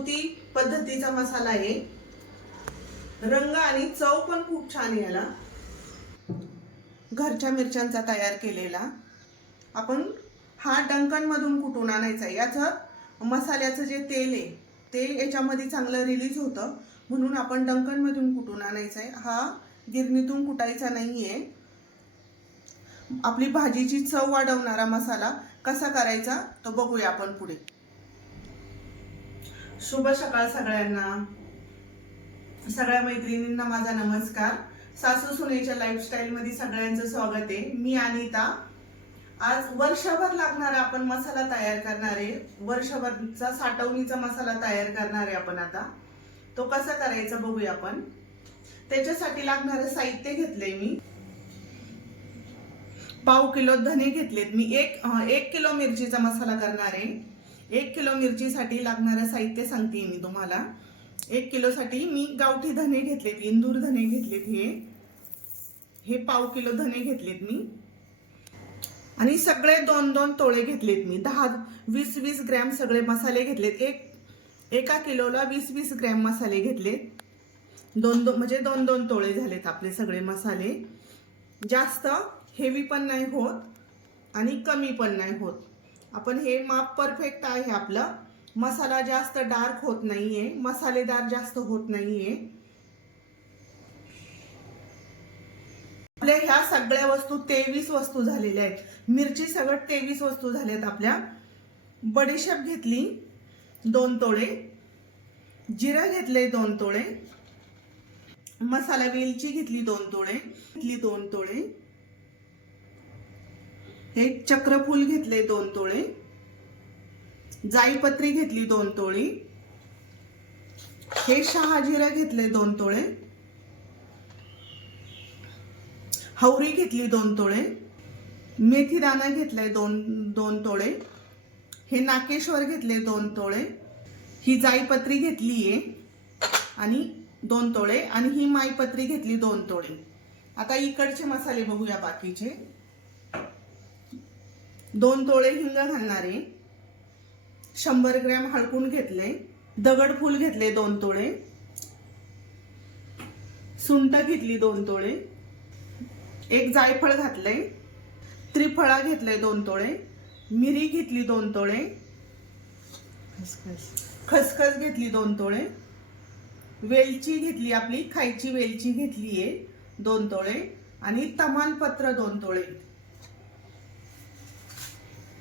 घरगुती पद्धतीचा मसाला आहे। रंग आणि चव पण खूप छान आहे याला। घरच्या मिरच्यांचा तयार केलेला। आपण हा डंकन मधून कुटून आणायचा। याचं मसाल्याचं जे तेल आहे ते याच्यामध्ये चांगलं रिलीज होतं, म्हणून आपण डंकन मधून कुटून आणायचा आहे। हा गिरणीतून कुटायचा नाहीये। आपली भाजीची चव वाढवणारा मसाला कसा करायचा तो बघूया आपण पुढे। शुभ सकाळ सगळ्यांना। सगळ्या मैत्रिणींना माझा नमस्कार। सासू सुनेच्या लाईफस्टाईल मध्ये सगळ्यांचं स्वागत आहे। मी अनिता। आज वर्षभर लागणारा आपण मसाला तयार करणार आहे। वर्षभरचा साठवणीचा मसाला तयार करणार आहे आपण आता। तो कसा करायचा बघूया आपण। त्याच्यासाठी लागणारे साहित्य घेतले मी। पाव किलो धने घेतलेत मी। एक किलो मिरचीचा मसाला करणार आहे। 1 किलो मिरचीसाठी लागणारे साहित्य सांगते मी तुम्हाला। 1 किलो साठी मी गावठी धने घेतलेत, इंदूर धने घेतलेत। हे पाव किलो धने घेतलेत मी। आणि सगळे 2-2 तोळे घेतलेत मी। 10-20 ग्रॅम सगळे मसाले घेतलेत। एका किलोला 20 ग्रॅम मसाले घेतलेत। 2 म्हणजे 2 तोळे झालेत आपले सगळे मसाले। जास्त हेवी पण नाही होत आणि कमी पण नाही होत। आपण हे माप परफेक्ट आहे आपलं। मसाला जास्त डार्क होत नाहीये, मसालेदार जास्त होत नाहीये। आपल्या ह्या सगळ्या वस्तू 23 वस्तू झालेल्या आहेत। मिरची सगळं 23 वस्तू झाल्यात आपल्या। बडीशेप घेतली 2 तोळे, जिरं घेतले 2 तोळे, मसाला वेलची घेतली 2 तोळे, हे चक्रफूल घेतले 2 तोळे, जाईपत्री घेतली 2 तोळी, हे शहाजिरं घेतले 2 तोळे, हवरी घेतली 2 तोळे, मेथी दाणा घेतलाय 2 तोळे, हे नाकेश्वर घेतले 2 तोळे, ही जाईपत्री घेतलीये आणि 2 तोळे, आणि ही माईपत्री घेतली 2 तोळे। आता इकडचे मसाले बघूया बाकीचे। 2 तोळे हिंग घालणारे, 100 ग्रॅम हळकुंड घेतले, दगडफूल घेतले 2 तोळे, सुंठ घेतली 2 तोळे, एक जायफळ घातले, त्रिफळा घेतले 2 तोळे, मिरी घेतली 2 तोळे, खसखस घेतली 2 तोळे, वेलची घेतली, आपली खायची वेलची घेतलीये 2 तोळे, आणि तमालपत्र 2 तोळे।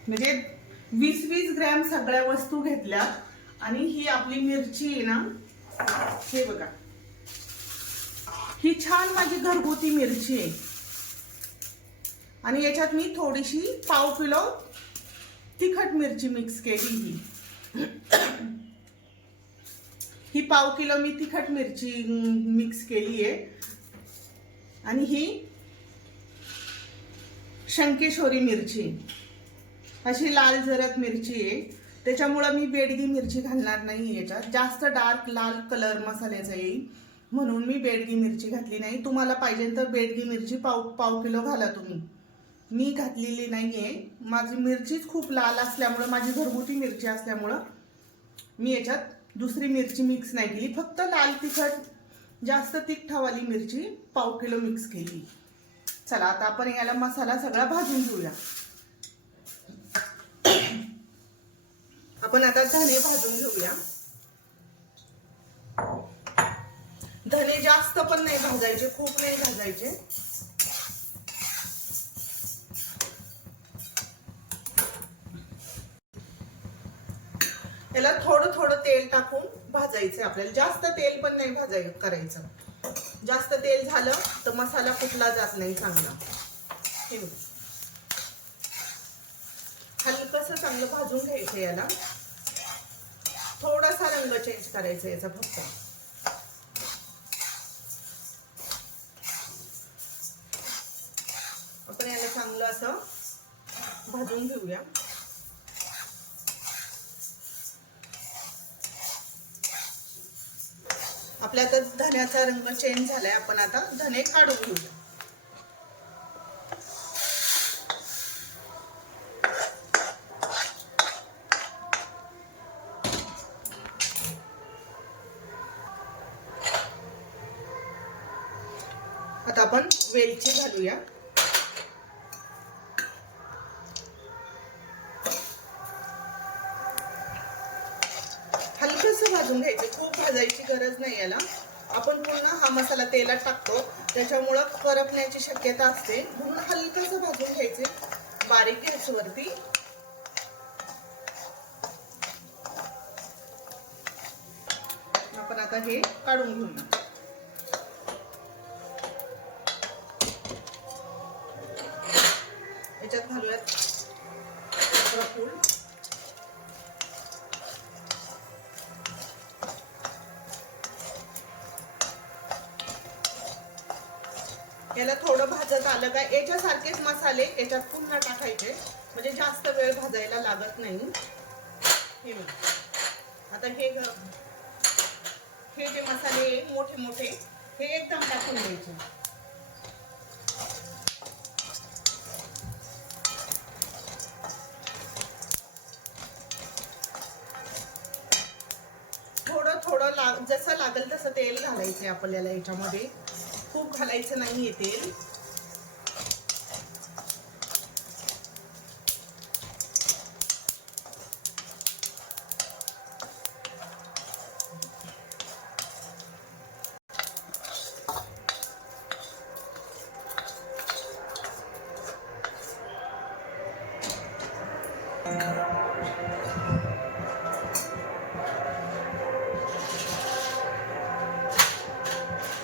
म्हणजे 20 ग्रॅम सगळ्या वस्तू घेतल्या। आणि ही आपली मिरची आहे ना, हे बघा, ही छान माझी घरगुती मिरची आहे। आणि याच्यात मी थोडीशी पाव किलो तिखट मिरची मिक्स केली। ही पाव किलो मी तिखट मिरची मिक्स केली आहे। आणि ही शंकेश्वरी मिरची, अशी लाल जरद मिरची आहे। त्याच्यामुळे मी बेडगी मिरची घालणार नाही याच्यात। जास्त डार्क लाल कलर मसाल्याचा येईल म्हणून मी बेडगी मिरची घातली नाही। तुम्हाला पाहिजे तर बेडगी मिरची पाव किलो घाला तुम्ही। मी घातलेली नाहीये। माझी मिरचीच खूप लाल असल्यामुळे, माझी घरगुती मिरची असल्यामुळे मी याच्यात दुसरी मिरची मिक्स नाही केली। फक्त लाल तिखट, जास्त तिखटवाली मिरची पाव किलो मिक्स केली। चला आता आपण याला मसाला सगळा भाजून घेऊया। आपण आता धने भाजून घेऊया। धने जास्त पण नाही भाजायचे, खूप नाही भाजायचे। याला थोडं थोडं तेल टाकून भाजायचं आपल्याला। जास्त तेल पण नाही करायचं। जास्त तेल झालं तर मसाला कुठला जात नाही चांगला। हलकसं चांगलं भाजून घ्यायचं याला। थोडासा रंग चेंज करायचा याचा फक्त। आपण याला चांगलं असं भाजून घेऊया। आपल्या आता धन्याचा रंग चेंज झालाय। आपण आता धने काढून घेऊया। आता आपण वेलची घालूया. हलकंसं भाजून घ्यायचं, खूप भाजायची गरज नाही याला. आपण पुन्हा हा मसाला तेलात टाकतो, त्याच्यामुळं करपण्याची शक्यता असते, म्हणून हलकंसं भाजून घ्यायचे बारीक गॅसवरती. आपण आता हे काढून घेऊया. याच्यात घालूयात फूल. याला थोडं भाजत आलं का याच्यासारखेच मसाले याच्यात पुन्हा टाकायचे, म्हणजे जास्त वेळ भाजायला लागत नाही. हे आता हे जे मसाले मोठे मोठे हे एकदम टाकून द्यायचे. थोडं थोडं जसं लागेल तसं तेल घालायचे आपल्याला. याच्यामध्ये खूप घालायचं नाहीये तेल.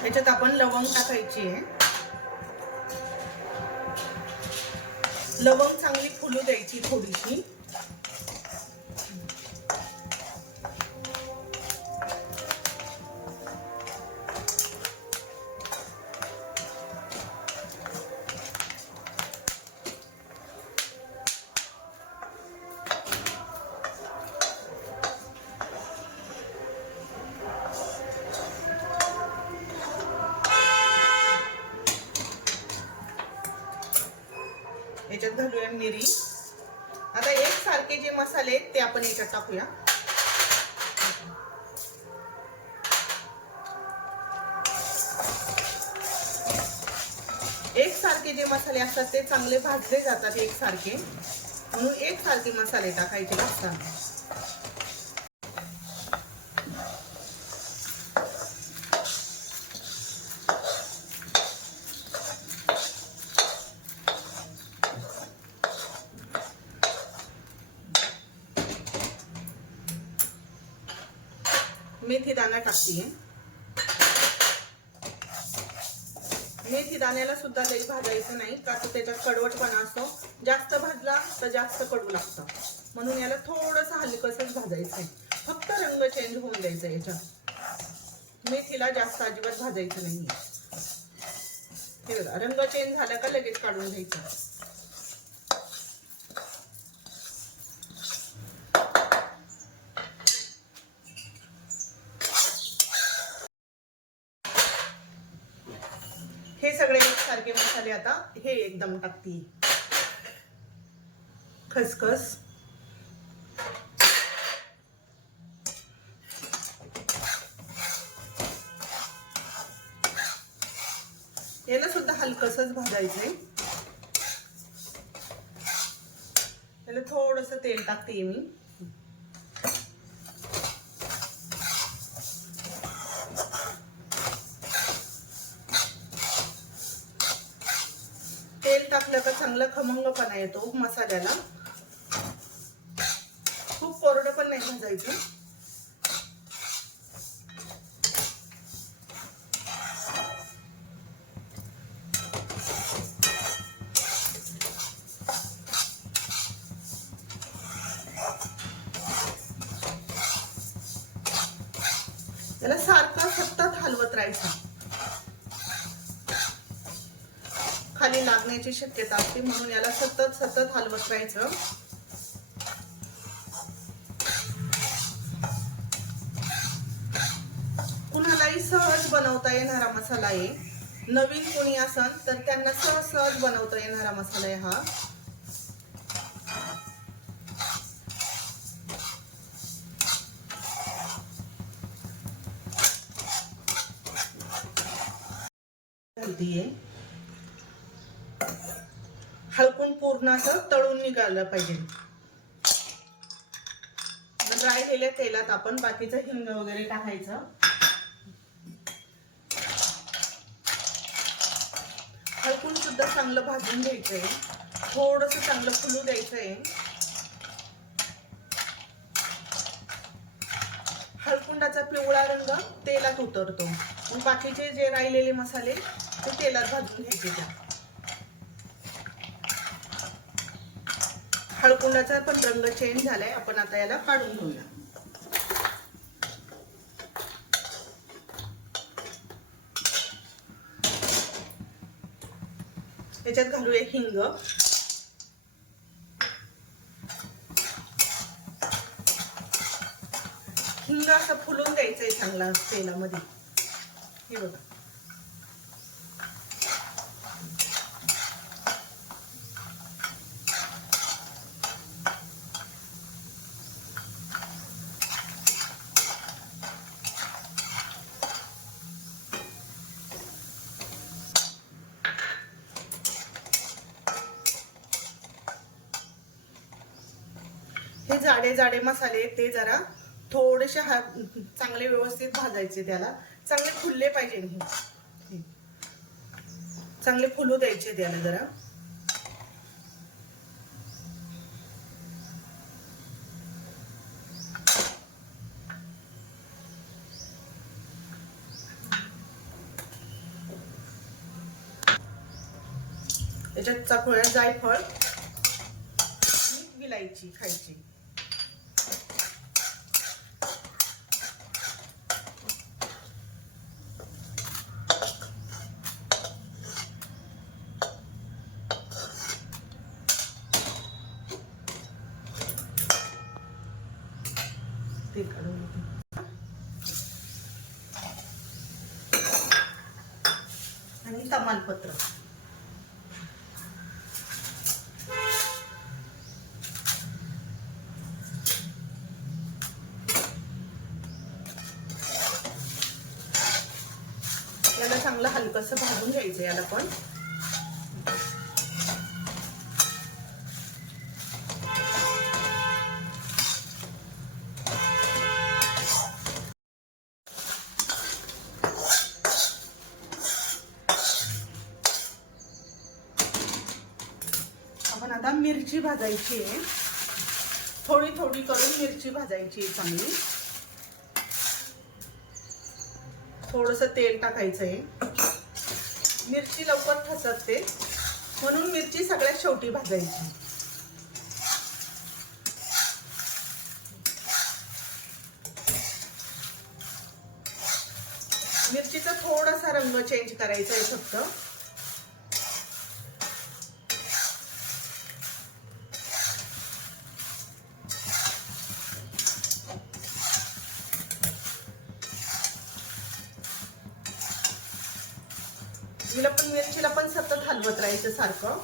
याच्यात आपण लवंग टाकायची आहे. लवंग चांगली फुलू द्यायची थोडीशी. याच्यात घालूया मिरी. आता एकसारखे जे मसाले आहेत ते आपण याच्यात टाकूया. एकसारखे जे मसाले असतात ते चांगले भाजले जातात एकसारखे, म्हणून एकसारखे मसाले टाकायचे असतात. मेथी दाणा टाकतीये. मेथी दाण्याला सुद्धा लई भाजायचं नाही, का तर त्याच्यात कडवटपणा असतो. जास्त भाजला तर जास्त कडू लागतं, म्हणून याला थोडंसं हलकसंच भाजायचंय. फक्त रंग चेंज होऊन द्यायचा याच्यात. मेथीला जास्त अजिबात भाजायचं नाही. हे बघा, रंग चेंज झाला का लगेच काढून घ्यायचं. हे सगळे एकसारखे मसाले आता हे एकदम टाकते. खसखस, याला सुद्धा हलकसच भाजायचंय. याला थोडंसं तेल टाकते मी. तेल टाकलं का चांगला खमंगपणा येतो मसाल्याला. खूप कोरडं पण नाही भाजायचं. त्याला सारखं सतत हलवत राहायचं, खाली लागण्याची शक्यता असते, म्हणून याला सतत सतत हलवत राहायचं. कुणालाही सहज बनवता येणारा मसाला आहे. नवीन कोणी असेल तर त्यांना सहज सहज बनवता येणारा मसाला आहे हा. घालतीये. हलकून पूर्ण असं तळून निघालं पाहिजे. राहिलेल्या तेलात आपण बाकीचं हिंग वगैरे टाकायचं. हलकून सुद्धा चांगलं भाजून घ्यायचंय. थोडंसं चांगलं फुलू द्यायचंय. हळकुंडाचा पिवळा रंग तेलात उतरतो. मग बाकीचे जे राहिलेले मसाले ते तेलात भाजून घ्यायचे. त्या हळकुंडाचा पण रंग चेंज झालाय. आपण आता याला काढून घेऊया. याच्यात घालूया हिंग. हिंग असं फुलून द्यायचंय चांगला तेलामध्ये. हे बघा. हे जाडे जाडे मसाले ते जरा थोडेसे चांगले व्यवस्थित भाजायचे. त्याला चांगले फुलले पाहिजे. हे चांगले फुलू द्यायचे त्याला जरा. याच्यात चाकोळ्या जायफळ विलायची खायची. ते काढून आणि तमालपत्र. याला चांगलं हलकसं भाजून घ्यायचं. याला पण आपण आता मिरची भाजायची आहे. थोडी थोडी करून मिरची भाजायची आहे चांगली. थोडंसं तेल टाकायचंय. मिरची लवकर ठसते म्हणून मिरची सगळ्यात शेवटी भाजायची. मिरचीचा थोडासा रंग चेंज करायचा आहे फक्त. मिरचीला पण सतत हलवत राहायचं सारखं.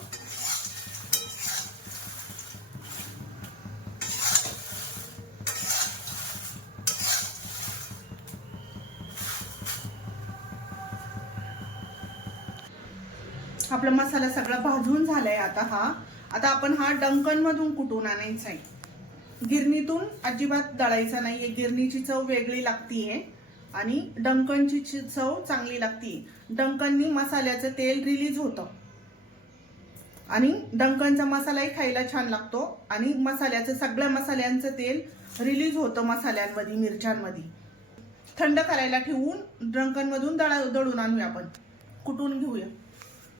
आपला मसाला सगळा भाजून झालाय. आता आपण हा डंकन मधून कुटून आणायचा आहे. गिरणीतून अजिबात दळायचा नाहीये. गिरणीची चव वेगळी लागतीये आणि डंकनची चव चांगली लागती. डंकननी मसाल्याचं तेल रिलीज होतं आणि डंकनचा मसालाही खायला छान लागतो आणि मसाल्याचं सगळ्या मसाल्यांचं तेल रिलीज होतं मसाल्यांमध्ये, मिरच्यांमध्ये. थंड करायला ठेवून डंकन मधून दळून आणूया. आपण कुटून घेऊया.